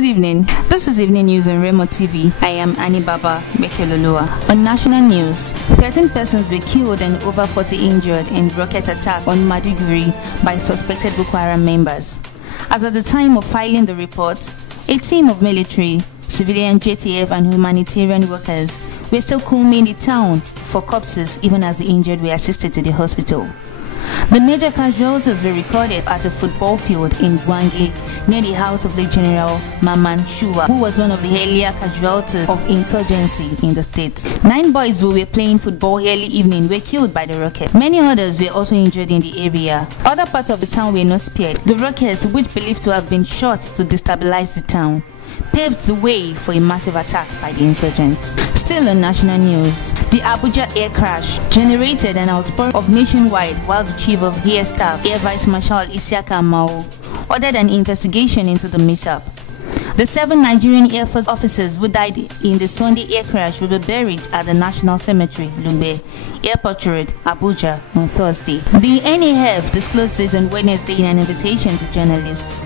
Good evening. This is Evening News on Remo TV. I am Annie Baba Mekelolua. On national news, 13 persons were killed and over 40 injured in rocket attack on Maiduguri by suspected Boko Haram members. As at the time of filing the report, a team of military, civilian JTF and humanitarian workers were still combing the town for corpses even as the injured were assisted to the hospital. The major casualties were recorded at a football field in Gwange near the house of the General Maman Shua, who was one of the earlier casualties of insurgency in the state. 9 boys who were playing football early evening were killed by the rocket. Many others were also injured in the area. Other parts of the town were not spared. The rockets, which believed to have been shot to destabilize the town, paved the way for a massive attack by the insurgents. Still on national news, the Abuja air crash generated an outpouring of nationwide while the Chief of Air Staff, Air Vice Marshal Isiaka Mao, ordered an investigation into the mishap. The 7 Nigerian Air Force officers who died in the Sunday air crash will be buried at the National Cemetery, Lugbe, Airport Road, Abuja, on Thursday. The NAF disclosed this on Wednesday in an invitation to journalists.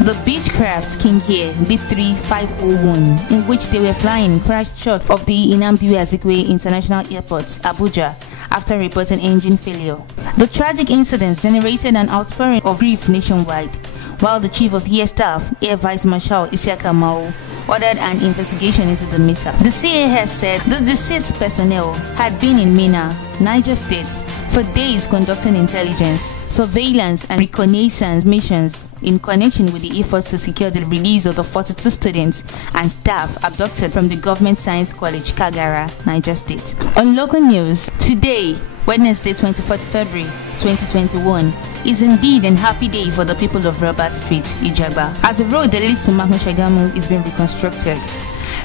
The Beechcraft King here, B3501, in which they were flying, crashed short of the Nnamdi Azikiwe International Airport, Abuja, after reporting engine failure. The tragic incident generated an outpouring of grief nationwide, while the Chief of Air Staff, Air Vice Marshal Isiaka Mao, ordered an investigation into the mishap. The CAS said the deceased personnel had been in Minna, Niger State, for days conducting intelligence, surveillance and reconnaissance missions in connection with the efforts to secure the release of the 42 students and staff abducted from the Government Science College, Kagara, Niger State. On local news, today, Wednesday, 24th February 2021, is indeed a happy day for the people of Robert Street, Ijagba, as the road that leads to Shagamu is being reconstructed.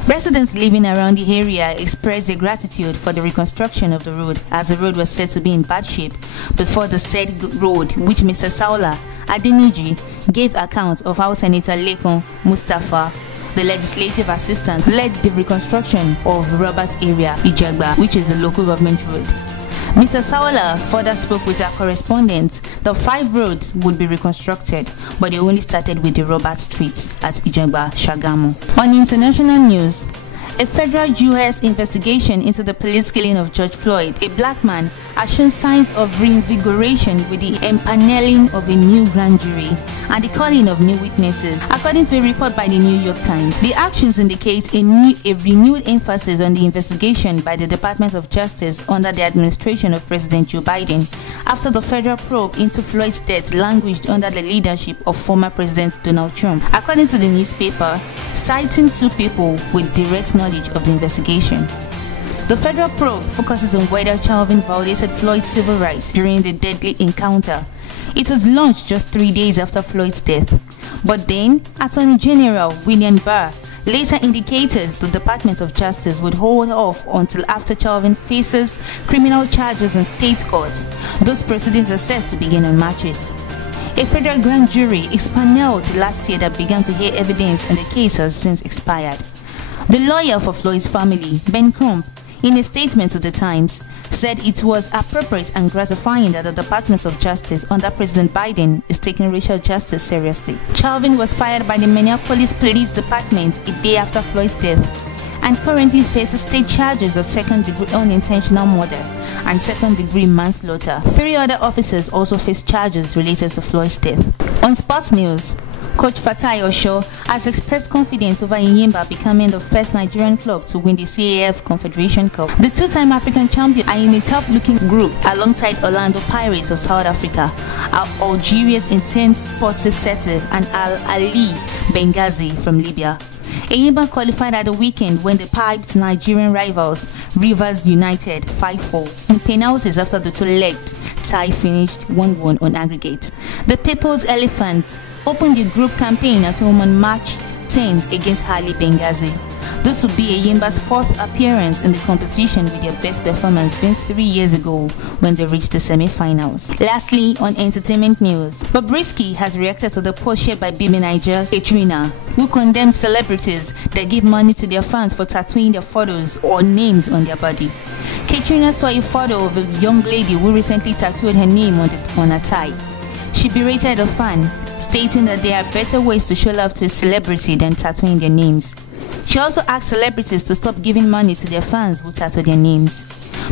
Residents living around the area expressed their gratitude for the reconstruction of the road, as the road was said to be in bad shape before the said road, which Mr. Saula Adeniji gave account of how Senator Lekon Mustafa, the legislative assistant, led the reconstruction of Roberts area, Ijagba, which is a local government road. Mr. Saula further spoke with our correspondent. The 5 roads would be reconstructed, but they only started with the Robert Street at Ijagba, Shagamu. On international news, a federal U.S. investigation into the police killing of George Floyd, a black man, has shown signs of reinvigoration with the empaneling of a new grand jury and the calling of new witnesses, according to a report by the New York Times. The actions indicate a renewed emphasis on the investigation by the Department of Justice under the administration of President Joe Biden after the federal probe into Floyd's death languished under the leadership of former President Donald Trump, according to the newspaper, citing 2 people with direct knowledge of the investigation. The federal probe focuses on whether Chauvin violated Floyd's civil rights during the deadly encounter. It was launched just 3 days after Floyd's death. But then, Attorney General William Barr later indicated the Department of Justice would hold off until after Chauvin faces criminal charges in state courts. Those proceedings are set to begin on March 8th. A federal grand jury expaneled last year that began to hear evidence in the case has since expired. The lawyer for Floyd's family, Ben Crump, in a statement to the Times, said it was appropriate and gratifying that the Department of Justice under President Biden is taking racial justice seriously. Chauvin was fired by the Minneapolis Police Department a day after Floyd's death and currently faces state charges of second-degree unintentional murder and second-degree manslaughter. 3 other officers also face charges related to Floyd's death. On sports news, Coach Fatai Osho has expressed confidence over Enyimba becoming the first Nigerian club to win the CAF Confederation Cup. The 2-time African champions are in a tough-looking group alongside Orlando Pirates of South Africa, Algeria's intense sportive setting, and Al Ali Benghazi from Libya. Enyimba qualified at the weekend when they piped Nigerian rivals Rivers United 5-4 in penalties after the 2-legged tie finished 1-1 on aggregate. The People's Elephants opened the group campaign at home on March 10th against Hali Benghazi. This will be Enyimba's 4th appearance in the competition, with their best performance being 3 years ago when they reached the semi-finals. Lastly, on entertainment news, Bobrisky has reacted to the post shared by Bibi Niger's Katrina, who condemned celebrities that give money to their fans for tattooing their photos or names on their body. Katrina saw a photo of a young lady who recently tattooed her name on her thigh. She berated a fan, stating that there are better ways to show love to a celebrity than tattooing their names. She also asked celebrities to stop giving money to their fans who tattoo their names.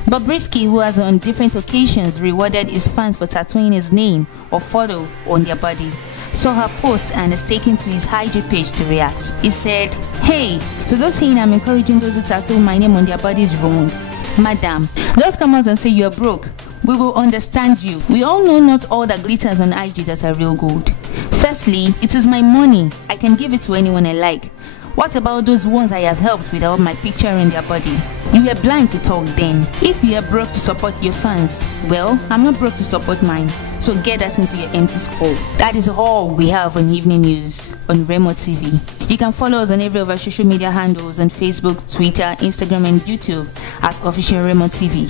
Bobrisky, who has on different occasions rewarded his fans for tattooing his name or photo on their body, saw her post and has taken to his IG page to react. He said, "Hey, so those saying I'm encouraging those who tattoo my name on their body is wrong. Madam, just come out and say you're broke. We will understand you. We all know not all that glitters on IG that are real gold. Firstly, it is my money. I can give it to anyone I like. What about those ones I have helped without my picture in their body? You were blind to talk then. If you are broke to support your fans, well, I'm not broke to support mine. So get that into your empty skull." That is all we have on Evening News on Remo TV. You can follow us on every of our social media handles on Facebook, Twitter, Instagram and YouTube at Official Remo TV.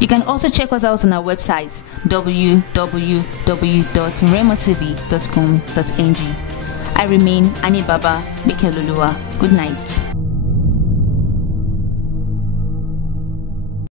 You can also check us out on our website www.remotv.com.ng. I remain Annie Baba Bekelulua. Good night.